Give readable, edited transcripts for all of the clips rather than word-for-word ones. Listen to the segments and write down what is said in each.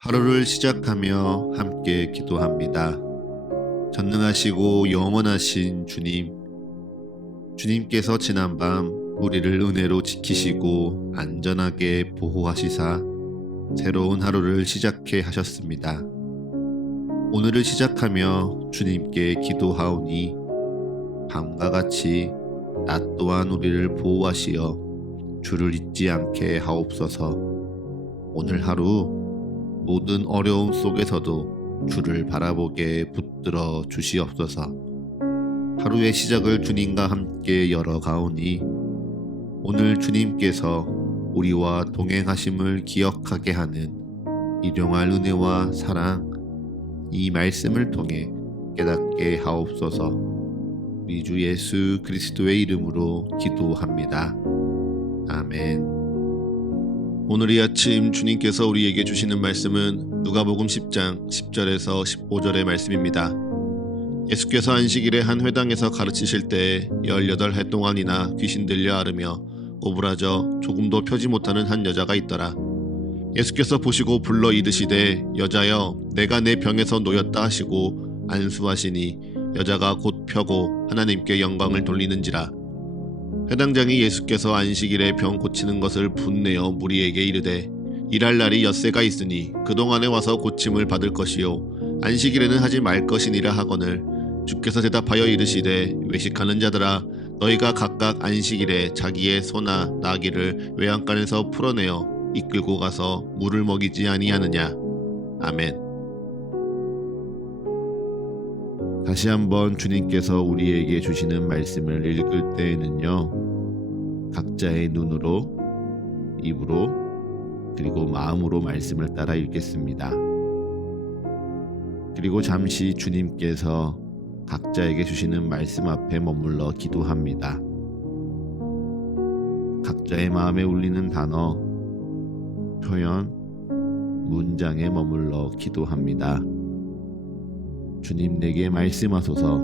하루를 시작하며 함께 기도합니다. 전능하시고 영원하신 주님, 주님께서 지난밤 우리를 은혜로 지키시고 안전하게 보호하시사 새로운 하루를 시작해 하셨습니다. 오늘을 시작하며 주님께 기도하오니 밤과 같이 낮 또한 우리를 보호하시어 주를 잊지 않게 하옵소서. 오늘 하루 모든 어려움 속에서도 주를 바라보게 붙들어 주시옵소서. 하루의 시작을 주님과 함께 열어가오니 오늘 주님께서 우리와 동행하심을 기억하게 하는 일용할 은혜와 사랑, 이 말씀을 통해 깨닫게 하옵소서. 우리 주 예수 그리스도의 이름으로 기도합니다. 아멘. 오늘 이 아침 주님께서 우리에게 주시는 말씀은 누가복음 10장 10절에서 15절의 말씀입니다. 예수께서 안식일에 한 회당에서 가르치실 때에 18해 동안이나 귀신 들려 앓으며 오그라져 조금도 펴지 못하는 한 여자가 있더라. 예수께서 보시고 불러 이르시되 여자여 내가 내 병에서 놓였다 하시고 안수하시니 여자가 곧 펴고 하나님께 영광을 돌리는지라. 회당장이 예수께서 안식일에 병 고치는 것을 분내어 무리에게 이르되 일할 날이 엿새가 있으니 그동안에 와서 고침을 받을 것이요 안식일에는 하지 말 것이니라 하거늘 주께서 대답하여 이르시되 외식하는 자들아 너희가 각각 안식일에 자기의 소나 나귀를 외양간에서 풀어내어 이끌고 가서 물을 먹이지 아니하느냐. 아멘. 다시 한번 주님께서 우리에게 주시는 말씀을 읽을 때에는요, 각자의 눈으로, 입으로, 그리고 마음으로 말씀을 따라 읽겠습니다. 그리고 잠시 주님께서 각자에게 주시는 말씀 앞에 머물러 기도합니다. 각자의 마음에 울리는 단어, 표현, 문장에 머물러 기도합니다. 주님 내게 말씀하소서.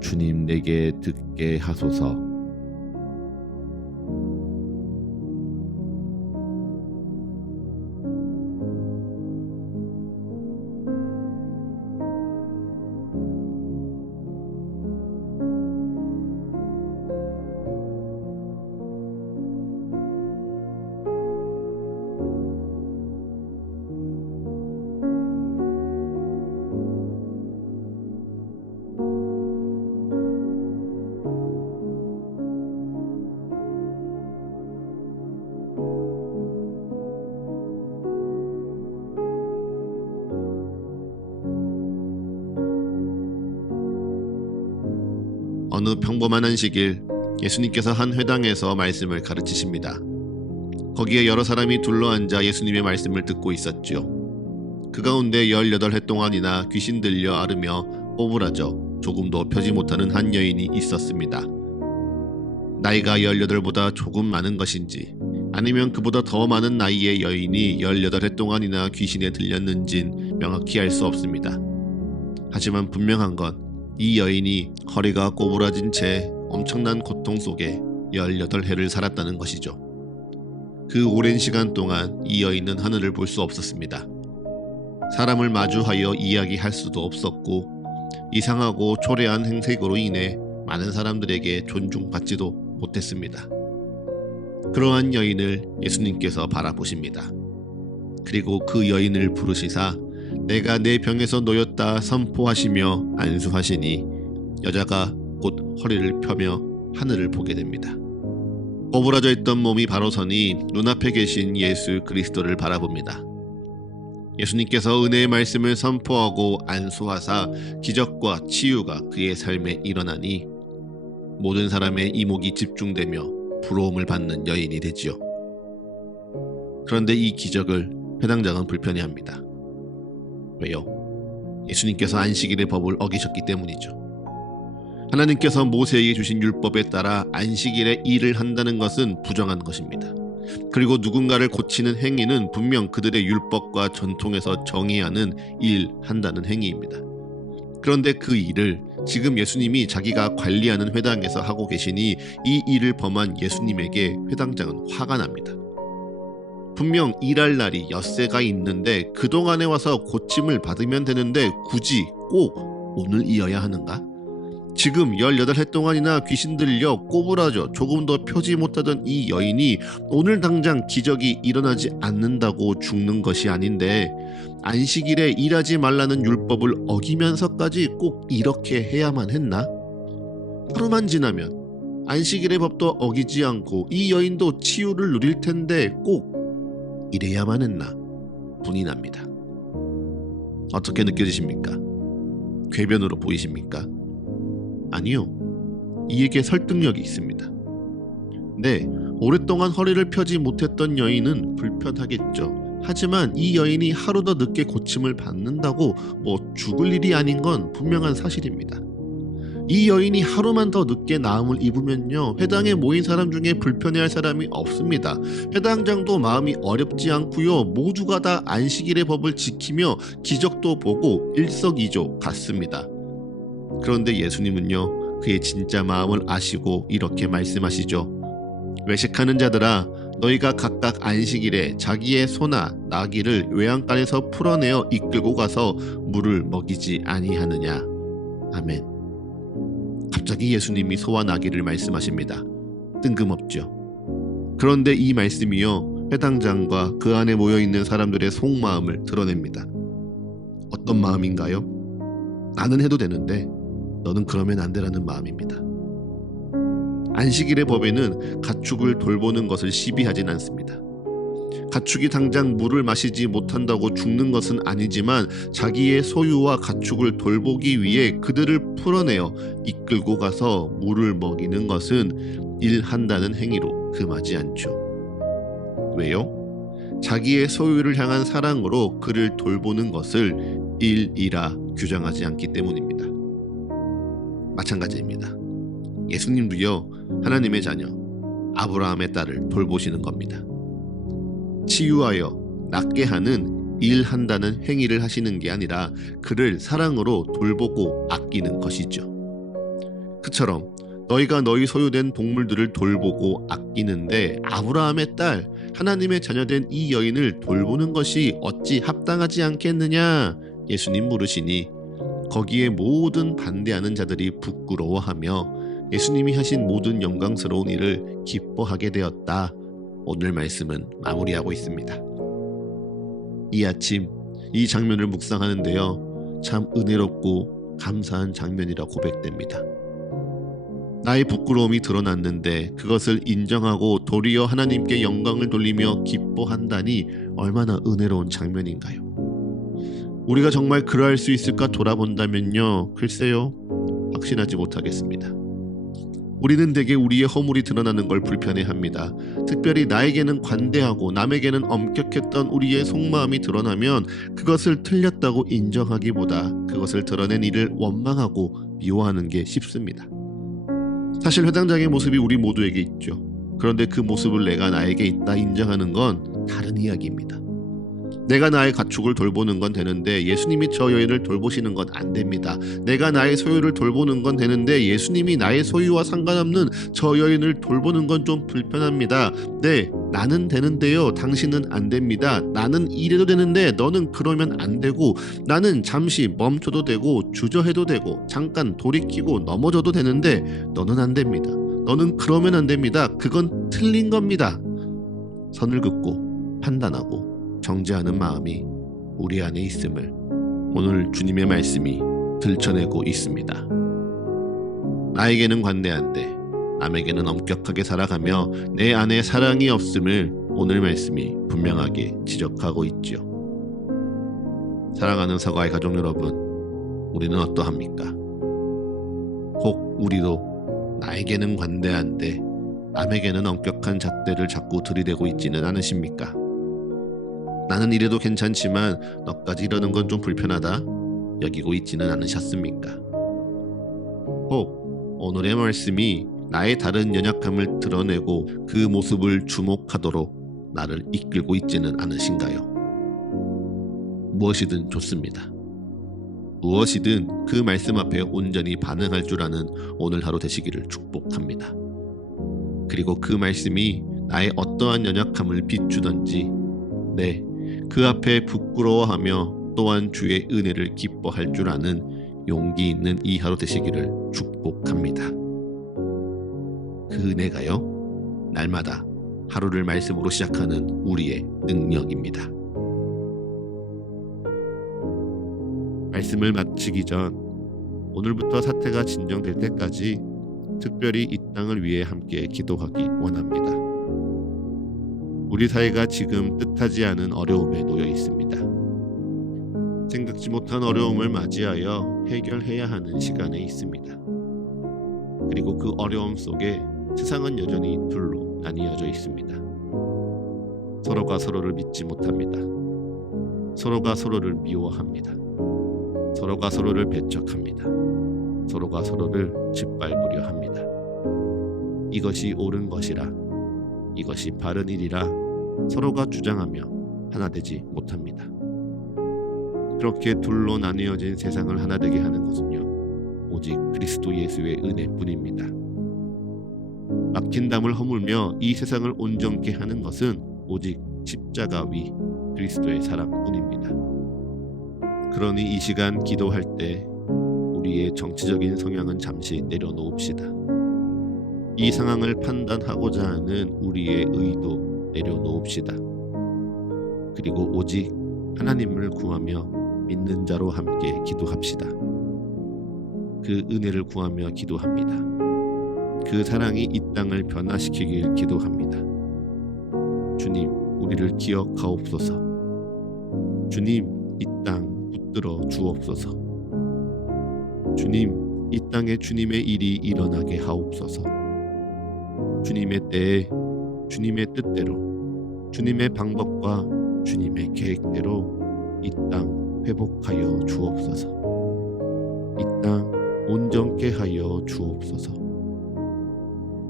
주님 내게 듣게 하소서. 어느 평범한 안식일, 예수님께서 한 회당에서 말씀을 가르치십니다. 거기에 여러 사람이 둘러앉아 예수님의 말씀을 듣고 있었죠. 그 가운데 18해 동안이나 귀신 들려 앓으며 오그라져 조금도 펴지 못하는 한 여인이 있었습니다. 나이가 18보다 조금 많은 것인지 아니면 그보다 더 많은 나이의 여인이 18해 동안이나 귀신에 들렸는진 명확히 알 수 없습니다. 하지만 분명한 건 이 여인이 허리가 꼬부라진 채 엄청난 고통 속에 18해를 살았다는 것이죠. 그 오랜 시간 동안 이 여인은 하늘을 볼 수 없었습니다. 사람을 마주하여 이야기할 수도 없었고 이상하고 초래한 행색으로 인해 많은 사람들에게 존중받지도 못했습니다. 그러한 여인을 예수님께서 바라보십니다. 그리고 그 여인을 부르시사 내가 내 병에서 놓였다 선포하시며 안수하시니 여자가 곧 허리를 펴며 하늘을 보게 됩니다. 꼬부라져 있던 몸이 바로 서니 눈앞에 계신 예수 그리스도를 바라봅니다. 예수님께서 은혜의 말씀을 선포하고 안수하사 기적과 치유가 그의 삶에 일어나니 모든 사람의 이목이 집중되며 부러움을 받는 여인이 되지요. 그런데 이 기적을 회당장은 불편해합니다. 왜요? 예수님께서 안식일의 법을 어기셨기 때문이죠. 하나님께서 모세에게 주신 율법에 따라 안식일에 일을 한다는 것은 부정한 것입니다. 그리고 누군가를 고치는 행위는 분명 그들의 율법과 전통에서 정의하는 한다는 행위입니다. 그런데 그 일을 지금 예수님이 자기가 관리하는 회당에서 하고 계시니 이 일을 범한 예수님에게 회당장은 화가 납니다. 분명 일할 날이 엿새가 있는데 그동안에 와서 고침을 받으면 되는데 굳이 꼭 오늘이어야 하는가? 지금 18해 동안이나 귀신 들려 꼬부라져 조금도 펴지 못하던 이 여인이 오늘 당장 기적이 일어나지 않는다고 죽는 것이 아닌데 안식일에 일하지 말라는 율법을 어기면서까지 꼭 이렇게 해야만 했나? 하루만 지나면 안식일의 법도 어기지 않고 이 여인도 치유를 누릴 텐데 꼭 이래야만 했나? 분이 납니다. 어떻게 느껴지십니까? 궤변으로 보이십니까? 아니요. 이에게 설득력이 있습니다. 네, 오랫동안 허리를 펴지 못했던 여인은 불편하겠죠. 하지만 이 여인이 하루 더 늦게 고침을 받는다고 죽을 일이 아닌 건 분명한 사실입니다. 이 여인이 하루만 더 늦게 나음을 입으면요, 회당에 모인 사람 중에 불편해할 사람이 없습니다. 회당장도 마음이 어렵지 않고요, 모두가 다 안식일의 법을 지키며 기적도 보고 일석이조 같습니다. 그런데 예수님은요, 그의 진짜 마음을 아시고 이렇게 말씀하시죠. 외식하는 자들아, 너희가 각각 안식일에 자기의 소나 나귀를 외양간에서 풀어내어 이끌고 가서 물을 먹이지 아니하느냐. 아멘. 갑자기 예수님이 소와 나귀를 말씀하십니다. 뜬금없죠. 그런데 이 말씀이요, 회당장과 그 안에 모여있는 사람들의 속마음을 드러냅니다. 어떤 마음인가요? 나는 해도 되는데 너는 그러면 안 되라는 마음입니다. 안식일의 법에는 가축을 돌보는 것을 시비하진 않습니다. 가축이 당장 물을 마시지 못한다고 죽는 것은 아니지만 자기의 소유와 가축을 돌보기 위해 그들을 풀어내어 이끌고 가서 물을 먹이는 것은 일한다는 행위로 금하지 않죠. 왜요? 자기의 소유를 향한 사랑으로 그를 돌보는 것을 일이라 규정하지 않기 때문입니다. 마찬가지입니다. 예수님도요, 하나님의 자녀 아브라함의 딸을 돌보시는 겁니다. 치유하여 낫게 하는 일한다는 행위를 하시는 게 아니라 그를 사랑으로 돌보고 아끼는 것이죠. 그처럼 너희가 너희 소유된 동물들을 돌보고 아끼는데 아브라함의 딸, 하나님의 자녀된 이 여인을 돌보는 것이 어찌 합당하지 않겠느냐? 예수님 물으시니 거기에 모든 반대하는 자들이 부끄러워하며 예수님이 하신 모든 영광스러운 일을 기뻐하게 되었다. 오늘 말씀은 마무리하고 있습니다. 이 아침 이 장면을 묵상하는데요, 참 은혜롭고 감사한 장면이라 고백됩니다. 나의 부끄러움이 드러났는데 그것을 인정하고 도리어 하나님께 영광을 돌리며 기뻐한다니 얼마나 은혜로운 장면인가요? 우리가 정말 그러할 수 있을까 돌아본다면요, 글쎄요, 확신하지 못하겠습니다. 우리는 대개 우리의 허물이 드러나는 걸 불편해합니다. 특별히 나에게는 관대하고 남에게는 엄격했던 우리의 속마음이 드러나면 그것을 틀렸다고 인정하기보다 그것을 드러낸 이를 원망하고 미워하는 게 쉽습니다. 사실 회당장의 모습이 우리 모두에게 있죠. 그런데 그 모습을 내가 나에게 있다 인정하는 건 다른 이야기입니다. 내가 나의 가축을 돌보는 건 되는데 예수님이 저 여인을 돌보시는 건 안 됩니다. 내가 나의 소유를 돌보는 건 되는데 예수님이 나의 소유와 상관없는 저 여인을 돌보는 건 좀 불편합니다. 네, 나는 되는데요, 당신은 안 됩니다. 나는 이래도 되는데 너는 그러면 안 되고, 나는 잠시 멈춰도 되고 주저해도 되고 잠깐 돌이키고 넘어져도 되는데 너는 안 됩니다. 너는 그러면 안 됩니다. 그건 틀린 겁니다. 선을 긋고 판단하고 정죄하는 마음이 우리 안에 있음을 오늘 주님의 말씀이 들춰내고 있습니다. 나에게는 관대한데 남에게는 엄격하게 살아가며 내 안에 사랑이 없음을 오늘 말씀이 분명하게 지적하고 있죠. 사랑하는 사과의 가족 여러분, 우리는 어떠합니까? 혹 우리도 나에게는 관대한데 남에게는 엄격한 잣대를 자꾸 들이대고 있지는 않으십니까? 나는 이래도 괜찮지만 너까지 이러는 건 좀 불편하다 여기고 있지는 않으셨습니까? 혹 오늘의 말씀이 나의 다른 연약함을 드러내고 그 모습을 주목하도록 나를 이끌고 있지는 않으신가요? 무엇이든 좋습니다. 무엇이든 그 말씀 앞에 온전히 반응할 줄 아는 오늘 하루 되시기를 축복합니다. 그리고 그 말씀이 나의 어떠한 연약함을 비추든지 네, 그 앞에 부끄러워하며 또한 주의 은혜를 기뻐할 줄 아는 용기 있는 이 하루 되시기를 축복합니다. 그 은혜가요, 날마다 하루를 말씀으로 시작하는 우리의 능력입니다. 말씀을 마치기 전 오늘부터 사태가 진정될 때까지 특별히 이 땅을 위해 함께 기도하기 원합니다. 우리 사회가 지금 뜻하지 않은 어려움에 놓여 있습니다. 생각지 못한 어려움을 맞이하여 해결해야 하는 시간에 있습니다. 그리고 그 어려움 속에 세상은 여전히 둘로 나뉘어져 있습니다. 서로가 서로를 믿지 못합니다. 서로가 서로를 미워합니다. 서로가 서로를 배척합니다. 서로가 서로를 짓밟으려 합니다. 이것이 옳은 것이라, 이것이 바른 일이라 서로가 주장하며 하나 되지 못합니다. 그렇게 둘로 나뉘어진 세상을 하나 되게 하는 것은요, 오직 그리스도 예수의 은혜뿐입니다. 막힌 담을 허물며 이 세상을 온전케 하는 것은 오직 십자가 위 그리스도의 사랑뿐입니다. 그러니 이 시간 기도할 때 우리의 정치적인 성향은 잠시 내려놓읍시다. 이 상황을 판단하고자 하는 우리의 의도 내려놓읍시다. 그리고 오직 하나님을 구하며 믿는 자로 함께 기도합시다. 그 은혜를 구하며 기도합니다. 그 사랑이 이 땅을 변화시키길 기도합니다. 주님, 우리를 기억하옵소서. 주님, 이 땅 붙들어 주옵소서. 주님, 이 땅에 주님의 일이 일어나게 하옵소서. 주님의 때에 주님의 뜻대로, 주님의 방법과 주님의 계획대로 이 땅 회복하여 주옵소서. 이 땅 온전케 하여 주옵소서.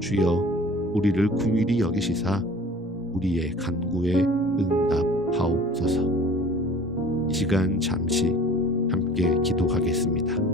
주여, 우리를 긍휼히 여기시사 우리의 간구에 응답하옵소서. 이 시간 잠시 함께 기도하겠습니다.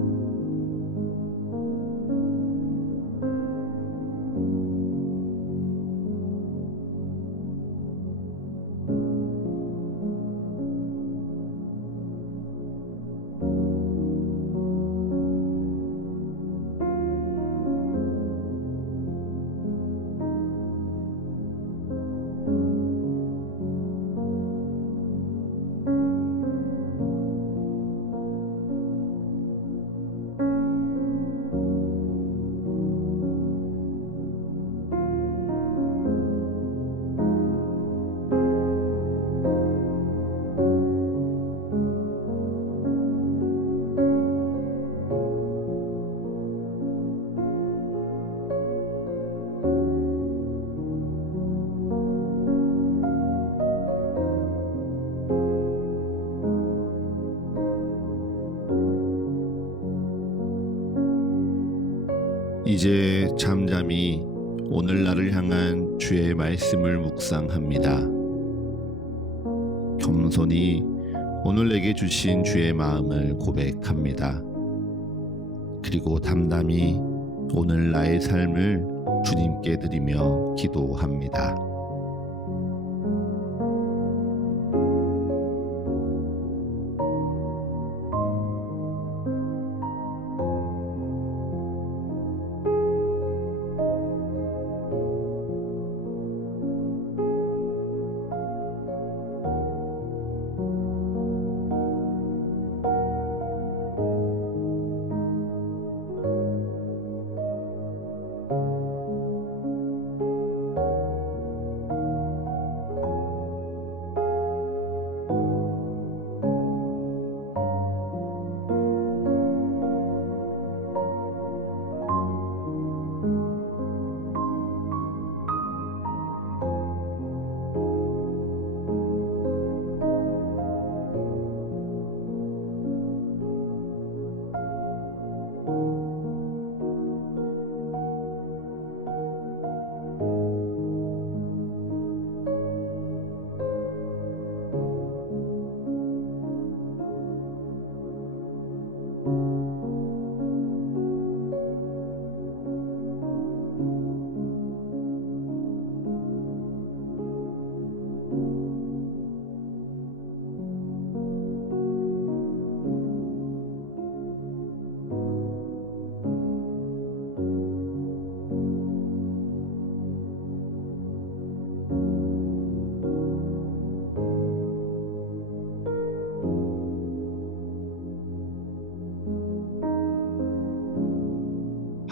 이제 잠잠히 오늘날을 향한 주의 말씀을 묵상합니다. 겸손히 오늘 내게 주신 주의 마음을 고백합니다. 그리고 담담히 오늘 나의 삶을 주님께 드리며 기도합니다.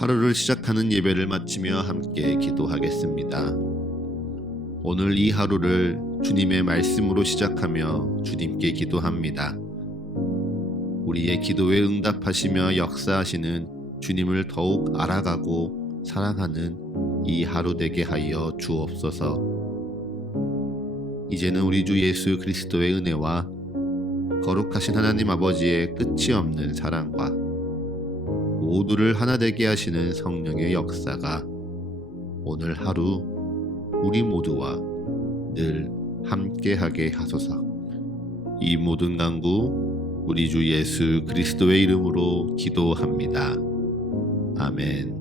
하루를 시작하는 예배를 마치며 함께 기도하겠습니다. 오늘 이 하루를 주님의 말씀으로 시작하며 주님께 기도합니다. 우리의 기도에 응답하시며 역사하시는 주님을 더욱 알아가고 사랑하는 이 하루 되게 하여 주옵소서. 이제는 우리 주 예수 그리스도의 은혜와 거룩하신 하나님 아버지의 끝이 없는 사랑과 모두를 하나 되게 하시는 성령의 역사가 오늘 하루 우리 모두와 늘 함께하게 하소서. 이 모든 간구 우리 주 예수 그리스도의 이름으로 기도합니다. 아멘.